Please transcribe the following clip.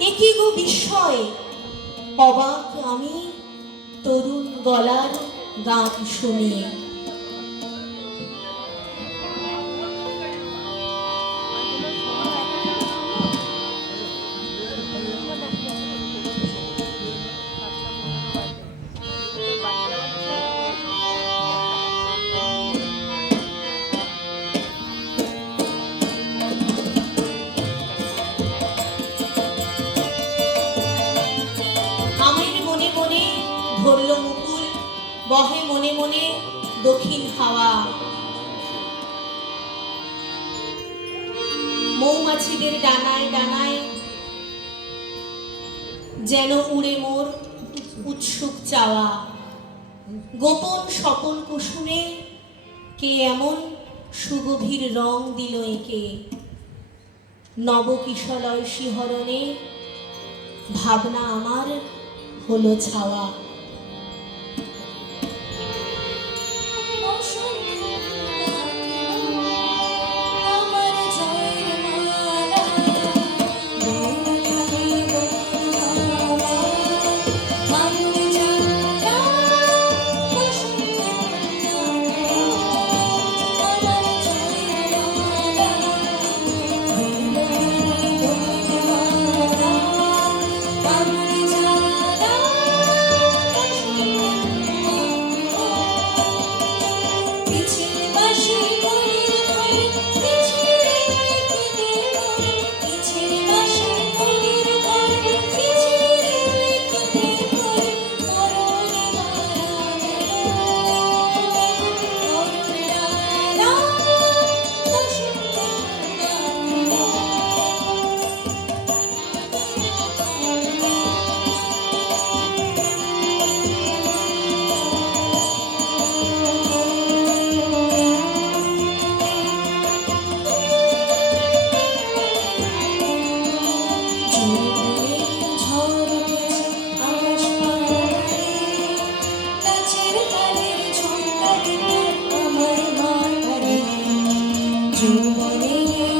একই গো বিস্ময়ে। অবাক আমি তরুণ গলার গান শুনিয়ে বহে মনে মনে দক্ষিণ হাওয়া। মৌমাছিদের ডানায় ডানায় যেন উড়ে মোর উৎসুক চাওয়া। গোপন সকল কুসুমে কে এমন সুগভীর রং দিল একে? নবকিশলয় শিহরণে ভাবনা আমার হলো ছাওয়া। see.